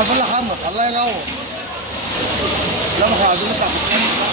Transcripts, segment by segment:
انتوا عارفين نحمص الله ينور. لا ما احنا عايزين نطلع في السينما.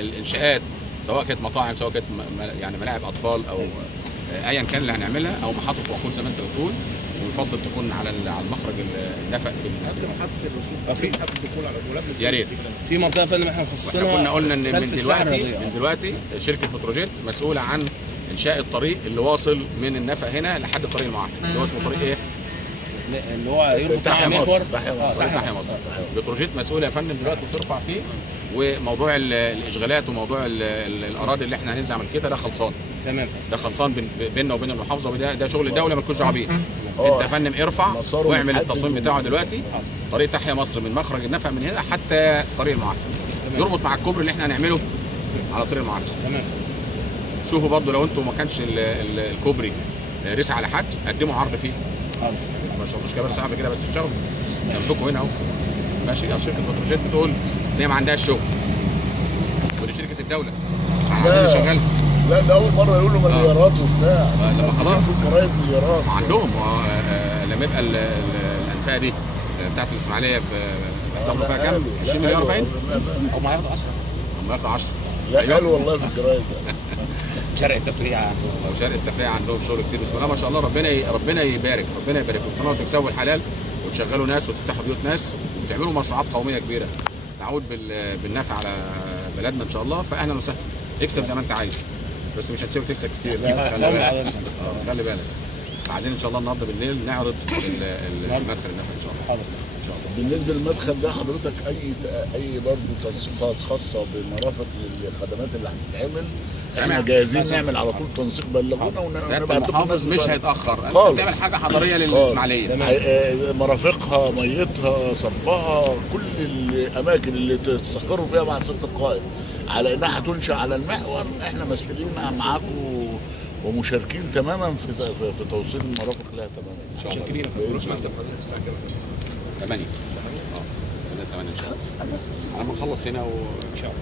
الانشاءات سواء كانت مطاعم سواء كانت يعني ملاعب اطفال او ايا كان اللي هنعملها او محطه وقود زي ما انت بتقول، ويفضل تكون على المخرج النفق في يا ريت في منطقه فندم احنا مخصصينها. كنا قلنا ان من دلوقتي شركه بتروجيت مسؤوله عن انشاء الطريق اللي واصل من النفق هنا لحد الطريق المعاكس اللي هو اسمه طريق ايه؟ اللي هو يربط تحيا مصر. تحيا مصر. بتروجيت مسؤوله يا فندم دلوقتي بترفع فيه، وموضوع الاشغالات وموضوع الاراضي اللي احنا هننزل كده ده خلصان. تمام. ده خلصان بيننا وبين المحافظه، وده شغل الدوله ما تكونش دعوه بيه. انت يا فندم ارفع واعمل التصميم بتاعه دلوقتي. طريق تحيا مصر من مخرج النفق من هنا حتى طريق المعاكس يربط مع الكوبري اللي احنا هنعمله على طريق المعاكس. تمام. شوفوا برضه لو انتم ما كانش الكوبري رسى على حد قدموا عرض فيه. مش كبار صعب كده بس الشغل يمسكوا هنا اهو. ماشي. شركه بتروجيت بتقول ان هي ما عندهاش شغل، ودي شركه الدوله عايزين شغال. لا ده اول مره يقولوا مليارات وبتاع. لما خلاص في الجرايد مليارات عندهم. لما يبقى الانفاق دي بتاعت الاسماعيليه بيعتبروا فيها كام؟ 20 مليار باين؟ هم هياخدوا 10. هم هياخدوا 10. لا قالوا والله في الجرايد. شرق التفريع وشرق التفريع عندهم شغل كتير. بسم الله ما شاء الله. ربنا يبارك. ربنا يبارك لكم. تكسبوا الحلال وتشغلوا ناس وتفتحوا بيوت ناس وتعملوا مشروعات قوميه كبيره تعود بالنفع على بلدنا ان شاء الله. فاهلا وسهلا. اكسب زي ما انت عايز، بس مش هنسيبك تكسب كتير. خلي بالك. عايزين ان شاء الله النهارده بالليل نعرض المدخل النفع ان شاء الله. ان شاء الله. بالنسبه للمدخل ده حضرتك اي برضه تنسيقات خاصه بمرافق للخدمات اللي هتتعمل؟ احنا جاهزين نعمل على طول تنسيق. بلغونا ونبعت لكم. المحافظ مش هيتاخر. تعمل حاجه حضاريه للاسماعيليه. مرافقها، ميتها، صرفها، كل الاماكن اللي تستقروا فيها مع سياده القائد على انها هتنشا على المحور. احنا مسؤولين معاكم ومشاركين تماما في توصيل المرافق لها تماما ان شاء الله. شاكرين. الساعه كام؟ 8. 8 ان شاء الله. انا بنخلص هنا وان شاء الله.